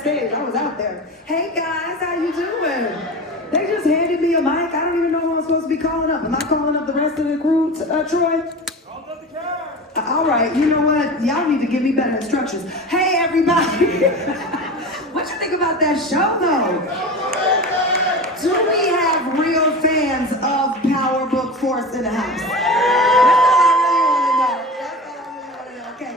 backstage. I was out there. Hey guys, how you doing? They just handed me a mic. I don't even know who I'm supposed to be calling up. Am I calling up the rest of the crew, Troy? All right, you know what? Y'all need to give me better instructions. Hey, everybody. What you think about that show, though? Do we have real fans of Power Book Force in the house? That's all I really want to know. Okay.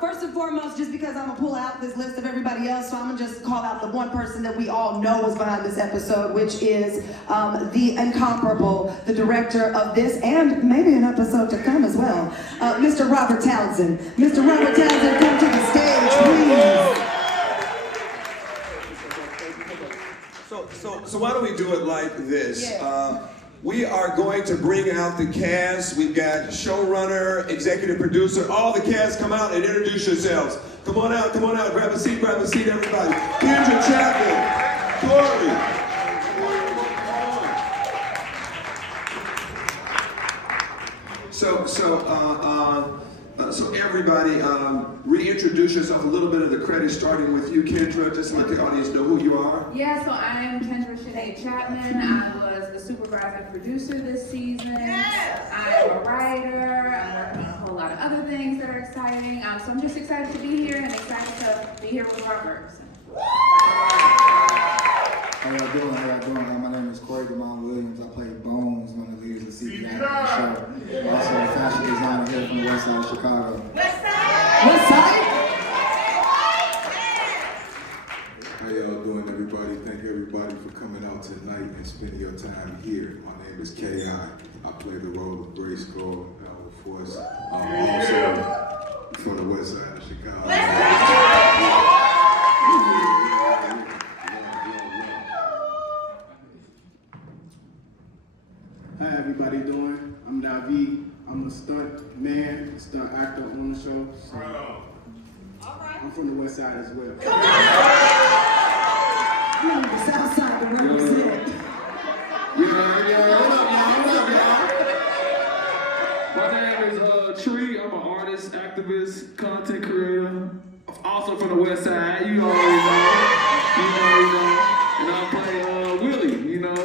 First and foremost, just because I'm going to pull out this list of everybody else, so I'm going to just call out the one person that we all know is behind this episode, which is the incomparable, the director of this, and maybe an episode to come as well, Mr. Robert Townsend. Mr. Robert Townsend, come to the stage, please. So why don't we do it like this? We are going to bring out the cast. We've got showrunner, executive producer, all the cast. Come out and introduce yourselves. Come on out, grab a seat, everybody. Kendra Chapman, Corey. So everybody, reintroduce yourself, a little bit of the credit, starting with you, Kendra, just to let the audience know who you are. Yeah, so I am Kendra Chapman. I was the supervising producer this season. Yes. I'm a writer. I'm working on a whole lot of other things that are exciting. So I'm just excited to be here and excited to be here with Robert. How y'all doing? My name is Corey Williams. I play Bones, one of the leads of CPI on the show. Also a fashion designer here from the west side of Chicago. West side? How y'all doing, everybody? Thank everybody for coming out tonight and spending your time here. My name is K.I. I play the role of Grace Cole, Power Force. I'm also from the west side of Chicago. How everybody doing? I'm David. I'm a stunt man, stunt actor on the show. So I'm from the west side as well. The south side to represent. What up, y'all? My name is Tree. I'm an artist, activist, content creator. I'm also from the west side. You already know. And I play Willie, you know.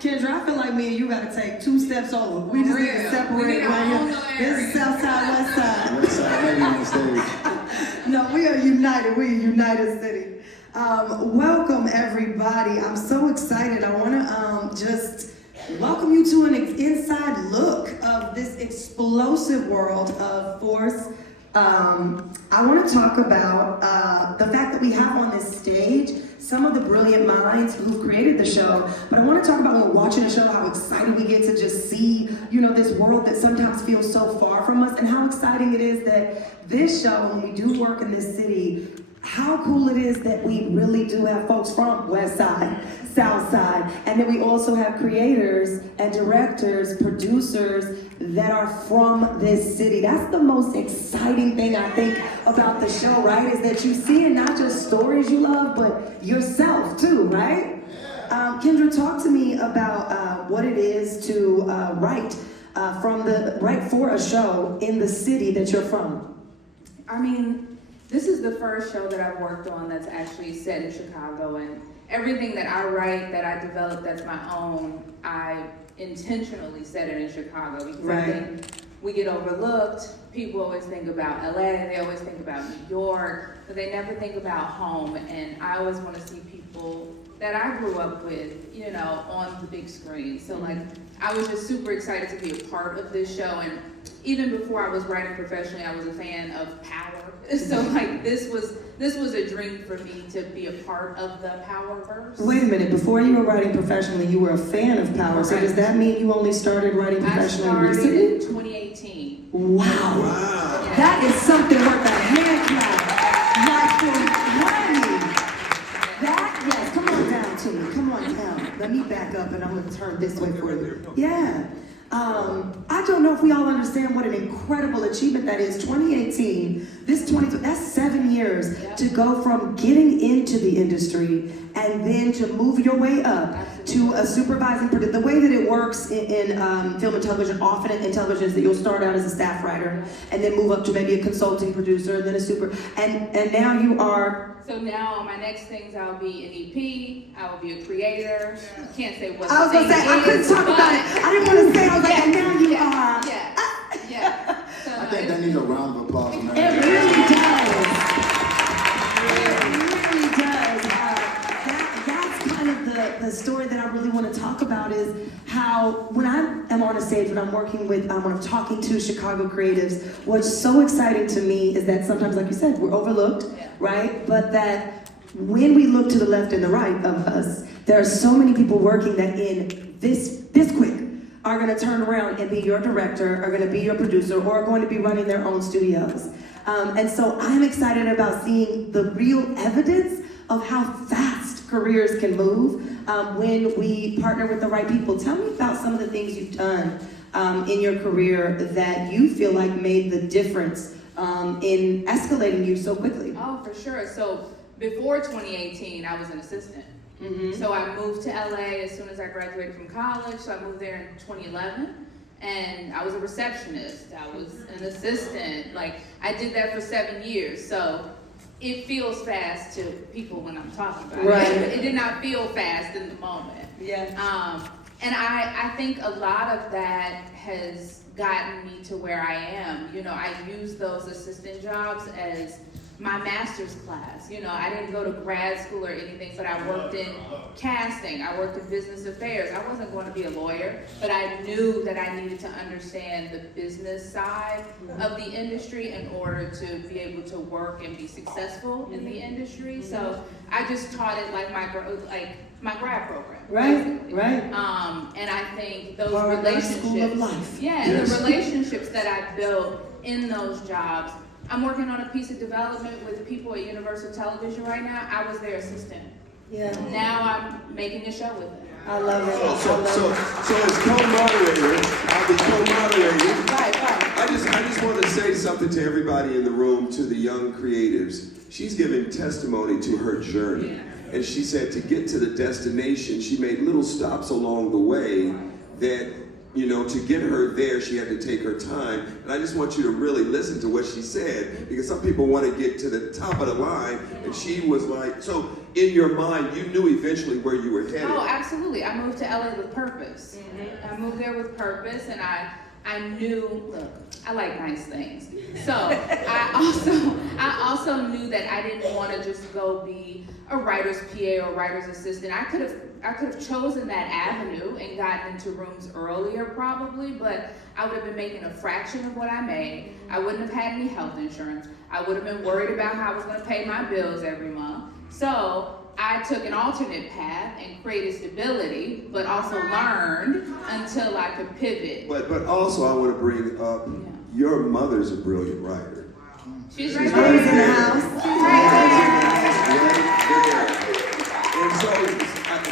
Kendra, I feel like me and you gotta take 2 steps over. We just need to separate right here. This is south side, west side. West side, maybe on the stage. No, we are united. We are United City. Welcome, everybody. I'm so excited. I want to just welcome you to an inside look of this explosive world of Force. I want to talk about the fact that we have on this stage some of the brilliant minds who created the show, but I want to talk about when we're watching the show, how excited we get to just see, this world that sometimes feels so far from us, and how exciting it is that this show, when we do work in this city, how cool it is that we really do have folks from West Side, South Side, and then we also have creators and directors, producers that are from this city. That's the most exciting thing I think about the show, right? Is that you see not just stories you love, but yourself too, right? Kendra, talk to me about what it is to write for a show in the city that you're from. I mean, this is the first show that I've worked on that's actually set in Chicago, and everything that I write, that I develop, that's my own, I intentionally set it in Chicago because I think we get overlooked. People always think about LA, they always think about New York, but they never think about home, and I always want to see people that I grew up with, on the big screen. So I was just super excited to be a part of this show, and even before I was writing professionally, I was a fan of Power. So this was a dream for me to be a part of the Powerverse. Wait a minute, before you were writing professionally, you were a fan of Power. Right. So does that mean you only started writing professionally recently? I started in 2018. Wow. Yeah. That is something worth a hand clap. Yes, come on down to me. Come on down. Let me back up and I'm going to turn this way for you. Yeah. I don't know if we all understand what an incredible achievement that is. 2018, that's 7 years to go from getting into the industry and then to move your way up to a supervising producer. The way that it works in film and television, often in television, is that you'll start out as a staff writer and then move up to maybe a consulting producer, then and now you are. So now my next things, I'll be an EP, I will be a creator. Can't say what I was gonna say, I couldn't talk about it. I didn't want to say, I was like, and now you are. Yeah. So, I think that needs a round of applause on It that. really does. It really does. That's kind of the story that I really want to talk about, is how when I am on a stage, when I'm working with, when I'm talking to Chicago creatives, what's so exciting to me is that sometimes, like you said, we're overlooked, right? But that when we look to the left and the right of us, there are so many people working that in this quick are going to turn around and be your director, are going to be your producer, or are going to be running their own studios. And so I'm excited about seeing the real evidence of how fast careers can move when we partner with the right people. Tell me about some of the things you've done in your career that you feel like made the difference in escalating you so quickly. Oh, for sure. So before 2018, I was an assistant. So I moved to LA as soon as I graduated from college. So I moved there in 2011, and I was a receptionist. I was an assistant. Like, I did that for 7 years. So it feels fast to people when I'm talking about it. It did not feel fast in the moment. And I think a lot of that has gotten me to where I am. You know, I use those assistant jobs as my master's class. You know, I didn't go to grad school or anything, but I worked in casting, I worked in business affairs. I wasn't going to be a lawyer, but I knew that I needed to understand the business side of the industry in order to be able to work and be successful in the industry. So I just taught it like my grad program. Right. And I think those relationships, school of life. The relationships that I built in those jobs. I'm working on a piece of development with people at Universal Television right now. I was their assistant. Now I'm making a show with them. I love it. So as co-moderator, I'll be co-moderating. Right. I just want to say something to everybody in the room, to the young creatives. She's giving testimony to her journey. And she said to get to the destination, she made little stops along the way that, you know, to get her there, she had to take her time. And I just want you to really listen to what she said, because some people want to get to the top of the line, and she was like, so in your mind, you knew eventually where you were headed. Oh, absolutely. I moved to LA with purpose. I moved there with purpose, and I knew, look, I like nice things. So I also knew that I didn't want to just go be a writer's PA or writer's assistant. I could have chosen that avenue and gotten into rooms earlier probably, but I would have been making a fraction of what I made. I wouldn't have had any health insurance. I would have been worried about how I was going to pay my bills every month. So I took an alternate path and created stability, but also learned until I could pivot. But also I want to bring up, your mother's a brilliant writer. She's right in the house. And so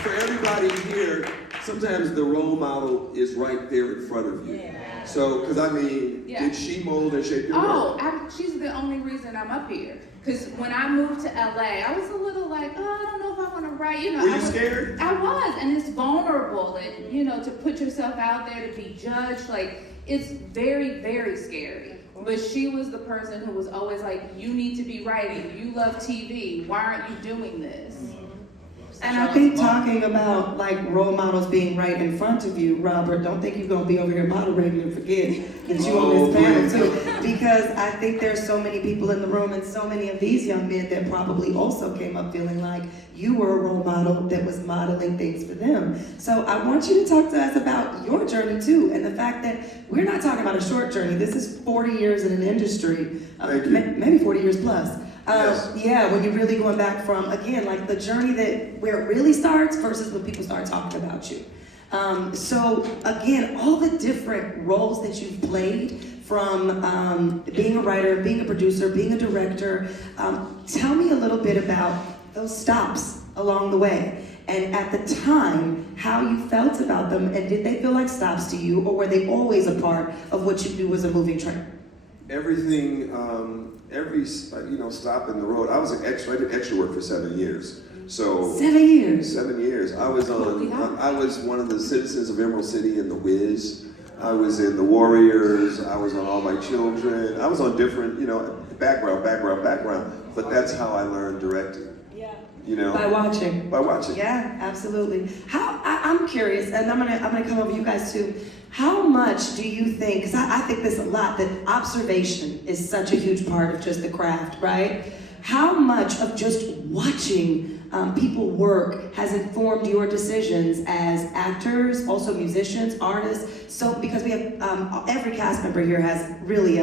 for everybody here, sometimes the role model is right there in front of you. So, because I mean, did she mold and shape your work? She's the only reason I'm up here. Because when I moved to LA, I was a little like, I don't know if I want to write. You know, Were you scared? I was, and it's vulnerable, and you know, to put yourself out there to be judged, like it's very, very scary. But she was the person who was always like, you need to be writing. You love TV. Why aren't you doing this? And I think talking about like role models being right in front of you, Robert, don't think you're gonna be over here moderating and forget that you on this panel too. Because I think there's so many people in the room and so many of these young men that probably also came up feeling like you were a role model that was modeling things for them. So I want you to talk to us about your journey too, and the fact that we're not talking about a short journey. This is 40 years in an industry, maybe 40 years plus. When you're really going back from, again, like the journey that where it really starts versus when people start talking about you. So again, all the different roles that you've played, from being a writer, being a producer, being a director, tell me a little bit about those stops along the way. And at the time, how you felt about them, and did they feel like stops to you, or were they always a part of what you knew was a moving train? everything, every stop in the road. I was an extra. I did extra work for 7 years. So 7 years. 7 years. I was I was one of the citizens of Emerald City in The Wiz. I was in The Warriors. I was on All My Children. I was on different, background. But that's how I learned directing. Yeah. By watching. By watching. Yeah, absolutely. I'm curious, and I'm gonna come over you guys too. How much do you think? Because I think this a lot. That observation is such a huge part of just the craft, right? How much of just watching people work has informed your decisions as actors, also musicians, artists? So, because we have, every cast member here has really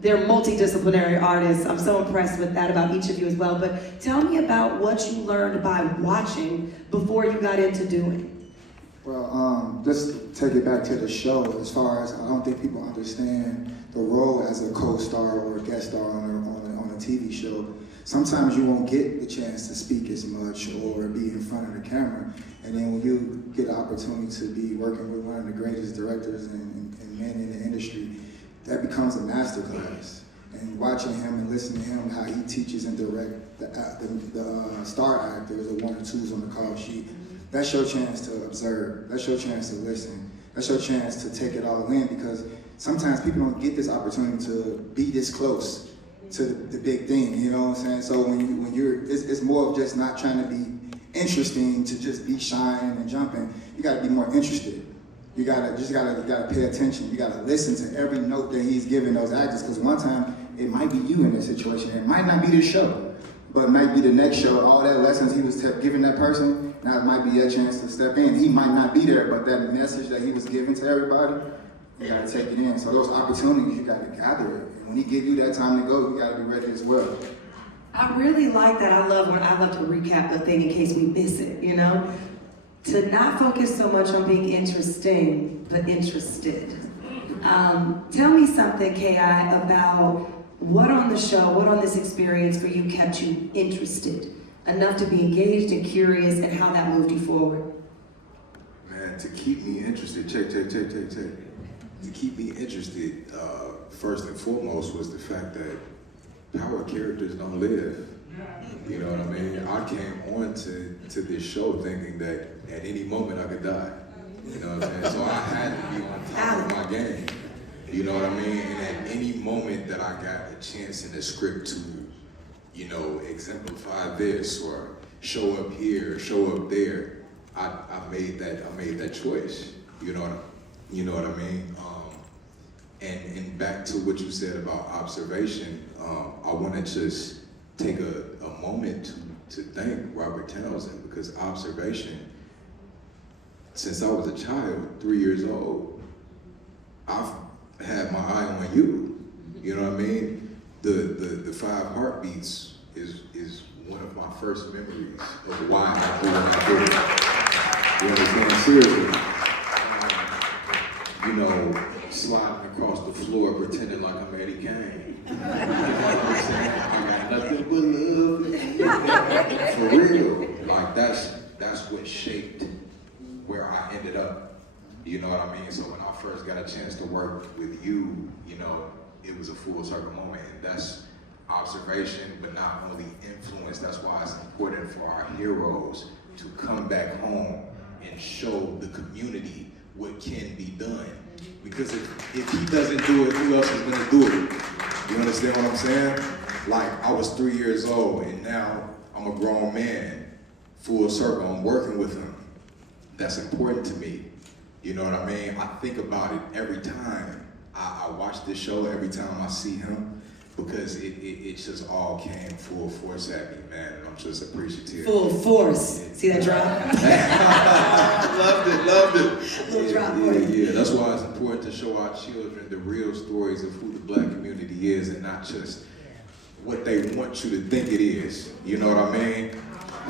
they're multidisciplinary artists. I'm so impressed with that about each of you as well. But tell me about what you learned by watching before you got into doing. Well, just take it back to the show. As far as I don't think people understand the role as a co-star or a guest star on a TV show. Sometimes you won't get the chance to speak as much or be in front of the camera. And then when you get the opportunity to be working with one of the greatest directors and men in the industry, that becomes a masterclass. And watching him and listening to him, how he teaches and directs the star actors, the 1 or 2s on the call sheet, that's your chance to observe. That's your chance to listen. That's your chance to take it all in, because sometimes people don't get this opportunity to be this close to the big thing, you know what I'm saying? So when you're, it's more of just not trying to be interesting, to just be shining and jumping. You gotta be more interested. You gotta pay attention. You gotta listen to every note that he's giving those actors, because one time it might be you in that situation. It might not be this show, but it might be the next show. All that lessons he was giving that person, now it might be your chance to step in. He might not be there, but that message that he was giving to everybody, you gotta take it in. So those opportunities, you gotta gather it. And when he give you that time to go, you gotta be ready as well. I really like that. I love to recap the thing in case we miss it, To not focus so much on being interesting, but interested. Tell me something, K.I., about what on the show, what on this experience for you kept you interested enough to be engaged and curious, and how that moved you forward. Man, to keep me interested, to keep me interested, first and foremost was the fact that power characters don't live. You know what I mean? I came on to this show thinking that at any moment I could die. You know what I'm saying? So I had to be on top of my game. You know what I mean? And at any moment that I got a chance in the script to, exemplify this or show up here, show up there, I made that choice. You know what I mean? And back to what you said about observation, I want to just take a moment to thank Robert Townsend, because observation, since I was a child, 3 years old, I've had my eye on you. You know what I mean? The 5 heartbeats is one of my first memories of why I do what I do. You understand? Seriously. Sliding across the floor pretending like I'm Eddie Kane. You know what I'm saying? I got nothing but love. For real. Like that's what shaped where I ended up. You know what I mean? So when I first got a chance to work with you, it was a full circle moment. And that's observation, but not only influence. That's why it's important for our heroes to come back home and show the community what can be done. Because if he doesn't do it, who else is gonna do it? You understand what I'm saying? Like, I was 3 years old and now I'm a grown man, full circle, I'm working with him. That's important to me. You know what I mean? I think about it every time I watch this show, every time I see him, because it just all came full force at me, man, and I'm just appreciative. Full force. See that drop? Loved it. Little drop for you. Yeah, that's why it's important to show our children the real stories of who the Black community is, and not just what they want you to think it is. You know what I mean?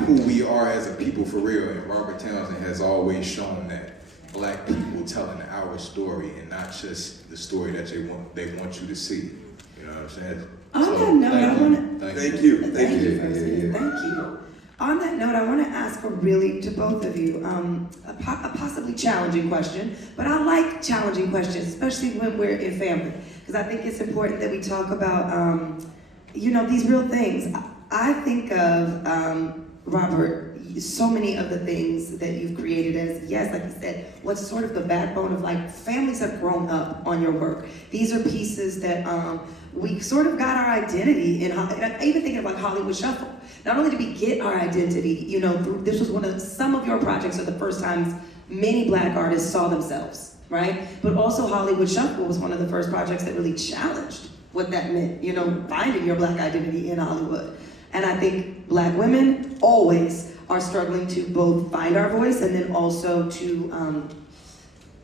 Who we are as a people for real, and Robert Townsend has always shown that. Black people telling our story and not just the story that they want you to see. You know what I'm saying? On that note, I want to Thank you. Thank you. On that note, I want to ask to both of you, a possibly challenging question, but I like challenging questions, especially when we're in family, because I think it's important that we talk about, these real things. I think of, Robert, so many of the things that you've created as, yes, like you said, what's sort of the backbone of like, families have grown up on your work. These are pieces that we sort of got our identity in, and I'm even thinking about Hollywood Shuffle. Not only did we get our identity, this was some of your projects are the first times many Black artists saw themselves, right? But also Hollywood Shuffle was one of the first projects that really challenged what that meant, finding your Black identity in Hollywood. And I think Black women always are struggling to both find our voice and then also to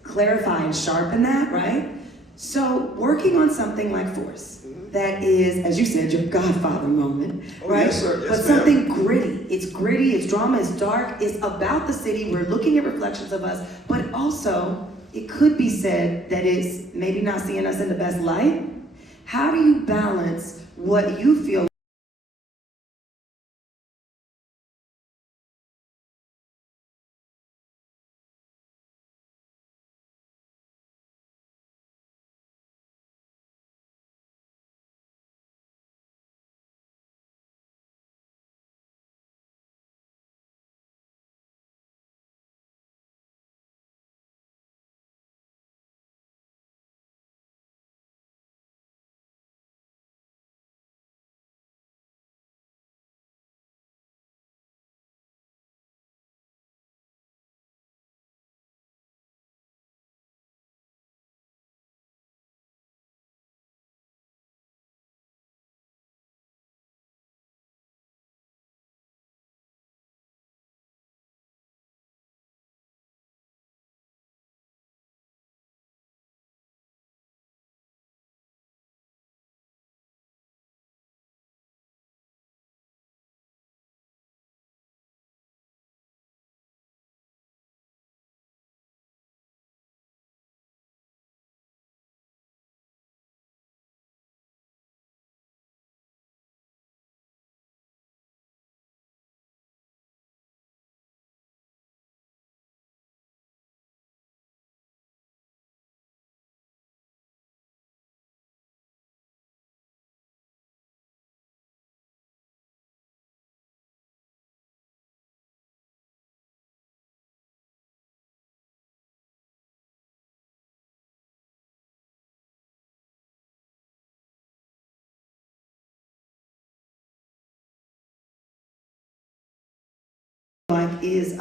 clarify and sharpen that, right? So working on something like Force, that is, as you said, your Godfather moment, right? Yes, sir. Yes, but something gritty. It's gritty, it's drama, it's dark, it's about the city. We're looking at reflections of us, but also it could be said that it's maybe not seeing us in the best light. How do you balance what you feel like is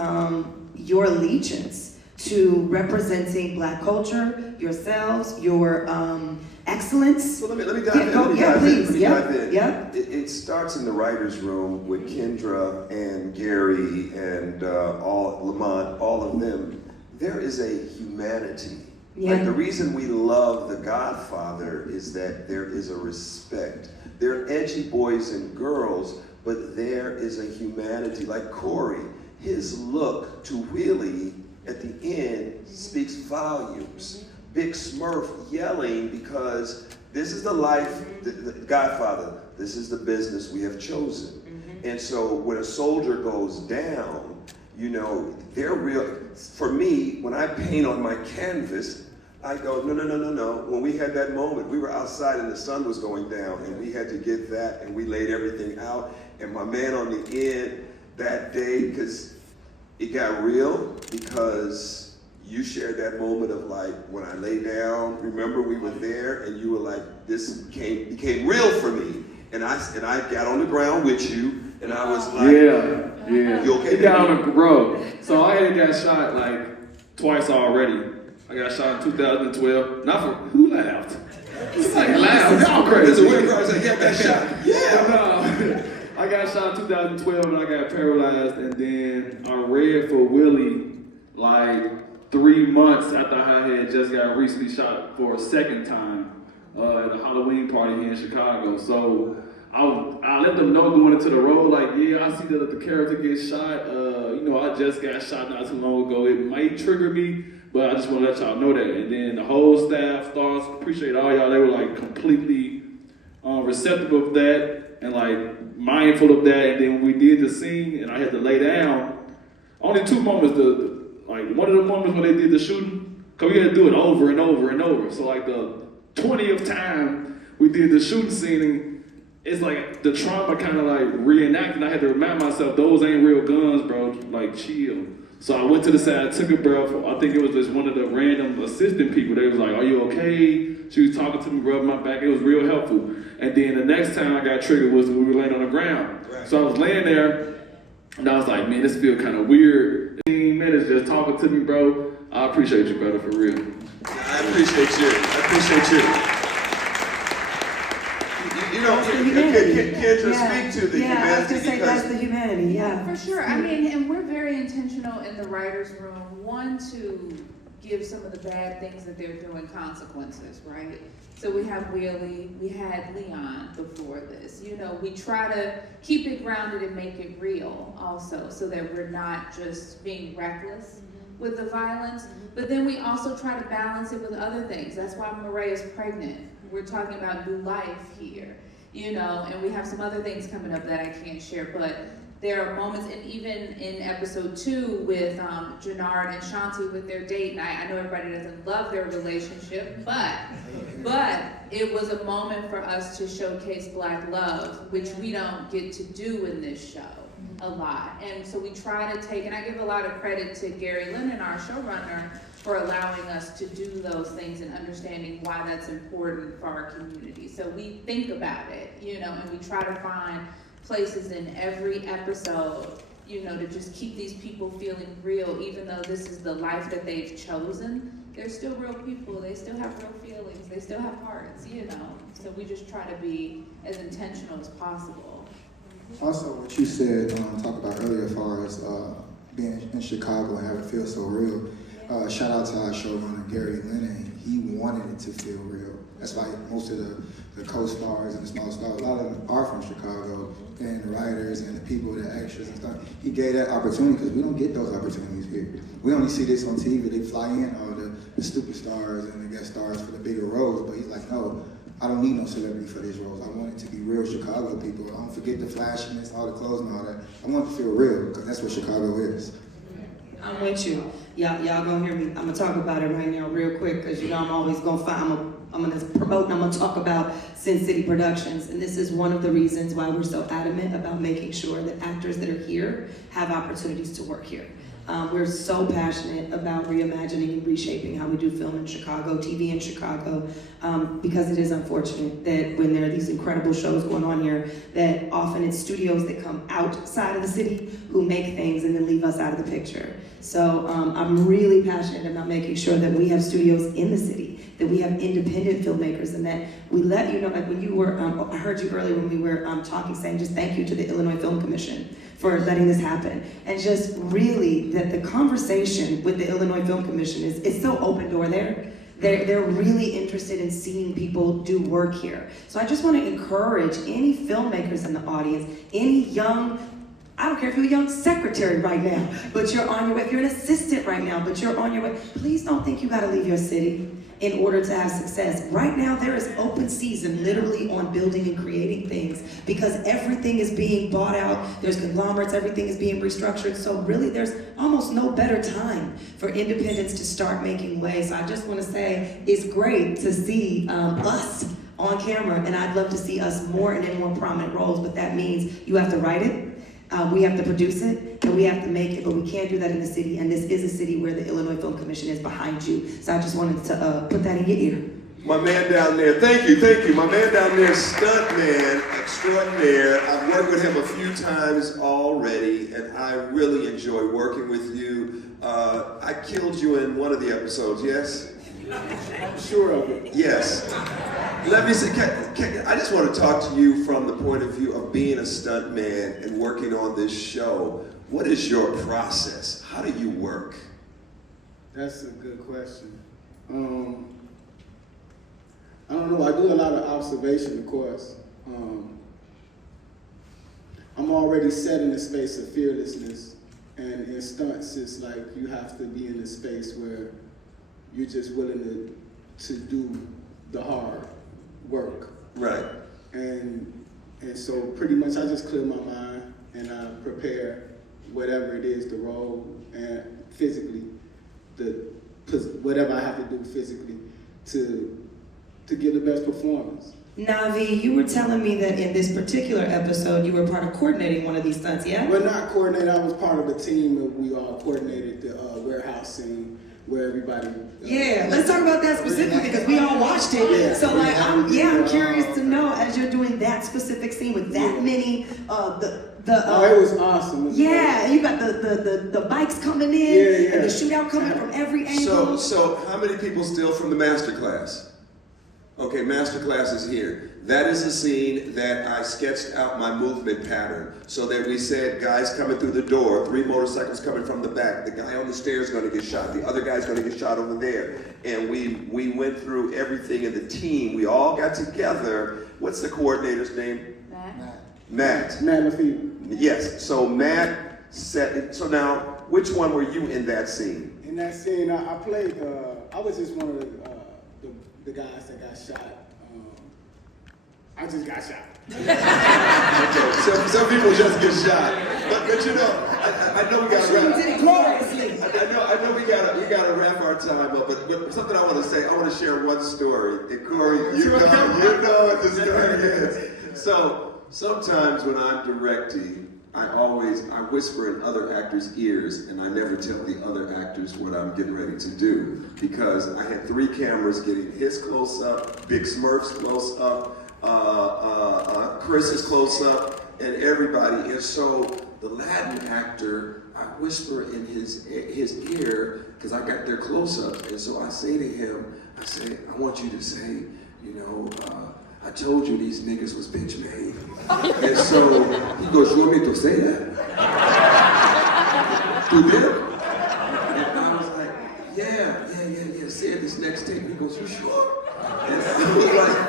your allegiance to representing Black culture, yourselves, your excellence? So let me dive Yeah, in. please. It starts in the writer's room with Kendra and Gary and Lamont, all of them. There is a humanity. Yeah. Like the reason we love The Godfather is that there is a respect. They're edgy boys and girls, but there is a humanity. Like Corey, his look to Willie at the end speaks volumes. Big Smurf yelling because this is the life, the Godfather, this is the business we have chosen. And so when a soldier goes down, they're real. For me, when I paint on my canvas, I go, no. When we had that moment, we were outside and the sun was going down and we had to get that and we laid everything out. And my man on the end that day, because it got real, because you shared that moment of like, when I lay down, remember we were there and you were like, this became real for me. And I got on the ground with you and I was like, Yeah. You okay? He got on the road. So I had got shot like twice already. I got shot in 2012. Not for, who laughed? It's like loud. Y'all crazy. There's a weird crowd like, yeah, got shot. Yeah. No. I got shot in 2012 and I got paralyzed, and then I read for Willie like 3 months after I had just got recently shot for a second time at a Halloween party here in Chicago. So I let them know going into the role, like, yeah, I see that the character gets shot. I just got shot not too long ago. It might trigger me, but I just want to let y'all know that. And then the whole staff, stars, appreciate all y'all. They were like completely receptive of that, and like mindful of that. And then when we did the scene and I had to lay down, only 2 moments, one of the moments when they did the shooting, because we had to do it over and over and over. So like the 20th time we did the shooting scene, it's like the trauma kind of like reenacted. I had to remind myself, those ain't real guns, bro, like chill. So I went to the side, took a breath. I think it was just one of the random assistant people. They was like, are you okay? She was talking to me, rubbing my back. It was real helpful. And then the next time I got triggered was when we were laying on the ground. Right. So I was laying there, and I was like, man, this feels kind of weird. 15 minutes just talking to me, bro. I appreciate you, brother, for real. I appreciate you. I appreciate you. You know, Kendra, speak to the humanity. I was going to say that's the humanity, yeah. For sure. I mean, and we're very intentional in the writer's room, one, to give some of the bad things that they're doing consequences, right? So we have Wheelie, we had Leon before this. You know, we try to keep it grounded and make it real also, so that we're not just being reckless with the violence, but then we also try to balance it with other things. That's why Mariah's pregnant. We're talking about new life here, you know, and we have some other things coming up that I can't share, but there are moments, and even in episode 2 with Jannard and Shanti with their date night, I know everybody doesn't love their relationship, but it was a moment for us to showcase Black love, which we don't get to do in this show a lot. And so we try to take, and I give a lot of credit to Gary Lennon, our showrunner, for allowing us to do those things and understanding why that's important for our community. So we think about it, you know, and we try to find places in every episode, you know, to just keep these people feeling real, even though this is the life that they've chosen. They're still real people, they still have real feelings, they still have hearts, you know. So we just try to be as intentional as possible. Also, what you said, talked about earlier as far as being in Chicago and having it feel so real. Shout out to our showrunner, Gary Lennon. He wanted it to feel real. That's why most of the co-stars and the small stars, a lot of them are from Chicago, and the writers and the people, the extras and stuff. He gave that opportunity because we don't get those opportunities here. We only see this on TV. They fly in all the superstars and the guest stars for the bigger roles, but he's like, no, I don't need no celebrity for these roles. I want it to be real Chicago people. I don't forget the flashiness, all the clothes and all that. I want it to feel real because that's what Chicago is. I'm with you. Y'all gonna hear me. I'm gonna talk about it right now real quick because you know I'm always gonna find, I'm gonna promote and I'm gonna talk about Cyn City Productions. And this is one of the reasons why we're so adamant about making sure that actors that are here have opportunities to work here. We're so passionate about reimagining and reshaping how we do film in Chicago, TV in Chicago, because it is unfortunate that when there are these incredible shows going on here, that often it's studios that come outside of the city who make things and then leave us out of the picture. So I'm really passionate about making sure that we have studios in the city, that we have independent filmmakers, and that we let you know, like when you were, I heard you earlier when we were talking, saying just thank you to the Illinois Film Commission for letting this happen. And just really that the conversation with the Illinois Film Commission is so open door there. They're really interested in seeing people do work here. So I just want to encourage any filmmakers in the audience, any young, I don't care if you're a young secretary right now, but you're on your way, if you're an assistant right now, but you're on your way, please don't think you gotta leave your city in order to have success. Right now, there is open season literally on building and creating things because everything is being bought out. There's conglomerates, everything is being restructured. So really, there's almost no better time for independents to start making waves. So I just want to say it's great to see us on camera, and I'd love to see us more and in more prominent roles, but that means you have to write it, we have to produce it, and we have to make it, but we can't do that in the city, and this is a city where the Illinois Film Commission is behind you. So I just wanted to put that in your ear. My man down there, thank you. My man down there, stuntman extraordinaire. I've worked with him a few times already, and I really enjoy working with you. I killed you in one of the episodes, yes? I'm sure of it. Yes. Let me say, I just want to talk to you from the point of view of being a stuntman and working on this show. What is your process? How do you work? That's a good question. I don't know, I do a lot of observation, of course. I'm already set in a space of fearlessness, and in stunts, it's like you have to be in a space where you're just willing to do the hard work. Right. And And so pretty much I just clear my mind and I prepare whatever it is, the role and physically, whatever I have to do physically to give the best performance. Navi, you were telling me that in this particular episode, you were part of coordinating one of these stunts, yeah? Well, not coordinated. I was part of the team, and we all coordinated the warehouse scene where everybody. Yeah, let's talk about that specifically because we all watched it. Yeah. So like, I'm curious to know as you're doing that specific scene with that many, it was awesome. Yeah, and you got the bikes coming in and the shootout coming from every angle. So how many people still from the master class? Okay, master class is here. That is a scene that I sketched out my movement pattern so that we said guys coming through the door, 3 motorcycles coming from the back, the guy on the stairs is going to get shot, the other guy's going to get shot over there. And we went through everything in the team. We all got together. What's the coordinator's name? Matt. Matt Lafayette. Yes, so Matt said, so now, which one were you in that scene? In that scene, I played, I was just one of the guys that got shot. I just got shot. Okay, some people just get shot. But you know, I know we got to wrap. Did it gloriously. I know we gotta wrap our time up, but something I want to say, I want to share one story. And Corey, you know what the story is. So sometimes when I'm directing, I whisper in other actors' ears, and I never tell the other actors what I'm getting ready to do, because I had 3 cameras getting his close up, Big Smurf's close up, Chris's close up, and everybody. And so the Latin actor, I whisper in his ear, because I got their close ups, and so I say to him, I want you to say, you know, I told you these niggas was bitch made. And so he goes, you want me to say that? To them? And I was like, yeah, say it this next tape. He goes, you sure? And I was like,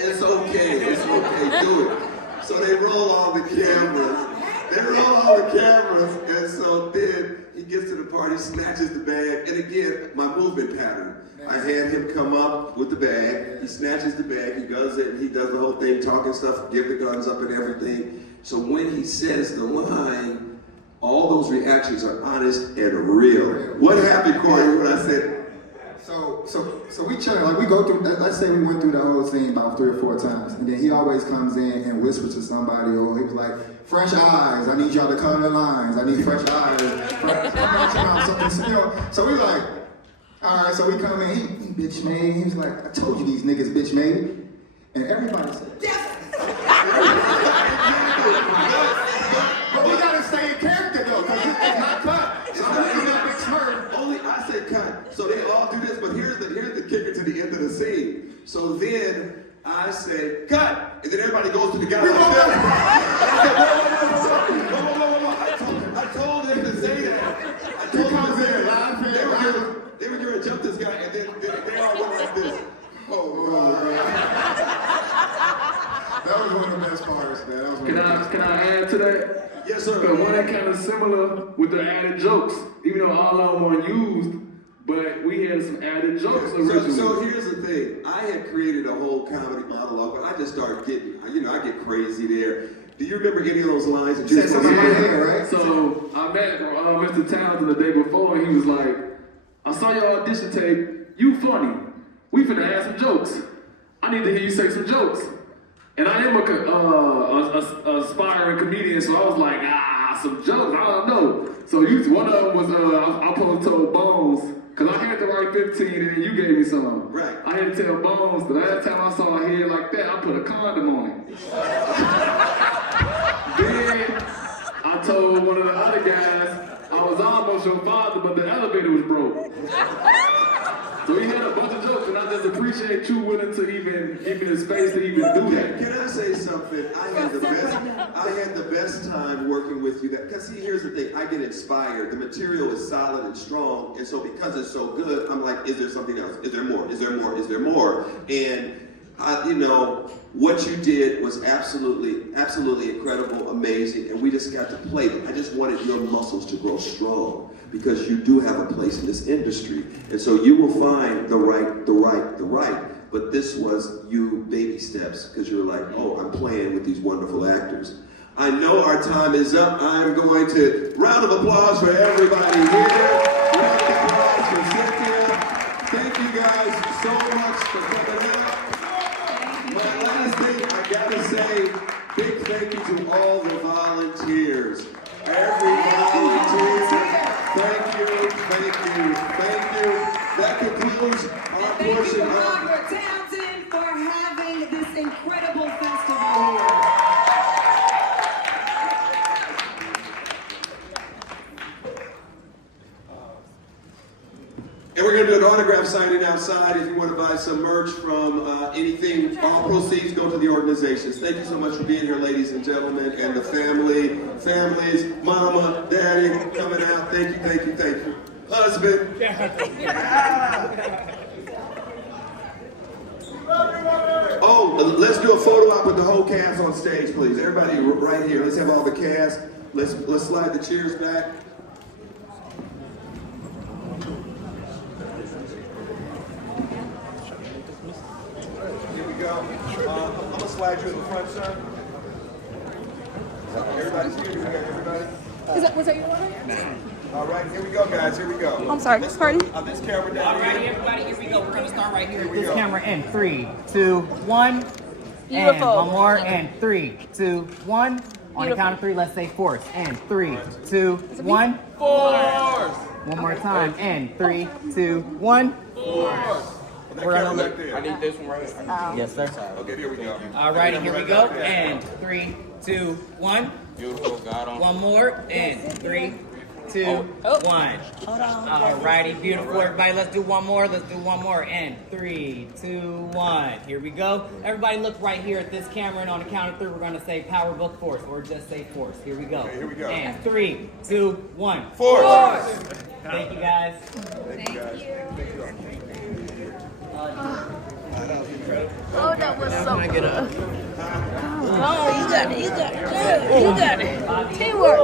it's okay, do it. So they roll all the cameras. And so then he gets to the party, snatches the bag, and again, my movement pattern. I had him come up with the bag, he snatches the bag, he does it, he does the whole thing, talking stuff, give the guns up and everything. So when he says the line, all those reactions are honest and real. What happened, Corey, when I said, So we chilling, like we go through, let's say we went through the whole scene about 3 or 4 times, and then he always comes in and whispers to somebody, or he was like, fresh eyes, I need y'all to color the lines, I need fresh eyes, so we like, all right, so we come in, he bitch made, he was like, I told you these niggas bitch made, and everybody said, yes! But we gotta stay in character though, because it's not cut. It's not big smurf. only I said cut. So they all do this, but here's the kicker to the end of the scene. So then I say cut, and then everybody goes to the guy like this. I told him to say that. I told him to say that. They were going to jump this guy, and then they all went like this. That was one of the best parts, man. Can I add to that? Yes, sir. The one that kind of similar with the added jokes, even though all of them weren't used, but we had some added jokes originally. So here's the thing. I had created a whole comedy monologue, but I just started getting, I get crazy there. Do you remember any of those lines? That you something in my head, right? So I met Mr. Townsend the day before, and he was like, I saw your audition tape, you funny. We finna add some jokes. I need to hear you say some jokes. And I am a aspiring comedian, so I was like, some jokes, I don't know. So one of them was, I supposed to tell Bones, because I had to write 15 and then you gave me some. Right. I had to tell Bones, the last time I saw a head like that, I put a condom on it. Then I told one of the other guys, I was almost your father, but the elevator was broke. So he had a bunch of jokes, and I just appreciate you willing to even give me the space to even do that. Can I say something? I had the best time working with you. Because see, here's the thing. I get inspired. The material is solid and strong, and so because it's so good, I'm like, is there something else? Is there more? Is there more? Is there more? And what you did was absolutely incredible, amazing, and we just got to play it. I just wanted your muscles to grow strong because you do have a place in this industry, and so you will find the right but this was you baby steps, because you're like, oh, I'm playing with these wonderful actors. I know our time is up. I'm going to, round of applause for everybody here. Round of applause for Cynthia. Thank you guys so much for coming out. My last thing I gotta say, big thank you to all the volunteers. Every volunteer, thank you. That concludes our Thank you portion to of... Robert Townsend for having this incredible festival here. And we're going to do an autograph signing outside. If you want to buy some merch from anything, all proceeds go to the organizations. Thank you so much for being here, ladies and gentlemen, and the families, mama, daddy, coming out. Thank you. Husband. Oh, let's do a photo op with the whole cast on stage, please. Everybody right here. Let's have all the cast. Let's slide the chairs back. Here we go. I'm gonna slide you in the front, sir. Everybody's here. Everybody. Was that your order? All right, here we go, guys. Here we go. I'm sorry, pardon? This camera down All right, here. everybody, here we go. We're gonna start right here. Here we This go. camera in 3, 2, 1. Beautiful. And one more. And 3, 2, 1. On the Beautiful. count of 3, let's say force. And 3, 2, 1. Force. One more time. And 3, 2, 1. That We're camera on the back there. need this one right here. Yes, sir. Okay, here we go. All righty, here we go. And 3, 2, 1. Beautiful, got on. One more. And 3, 2, 1. Hold on. All righty, beautiful. Everybody, let's do one more. And 3, 2, 1. Here we go. Everybody look right here at this camera, and on the count of 3, we're going to say power book force, or just say force. Here we go. Okay, here we go. And 3, 2, 1. Force. Thank you, guys. Oh, that was so good. Oh, you got it. Teamwork.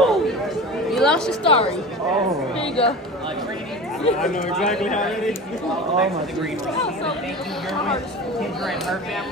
You lost your story. Oh. Here you go. I know exactly how it is. Oh, my green. Thank you very much. Kendra and her family.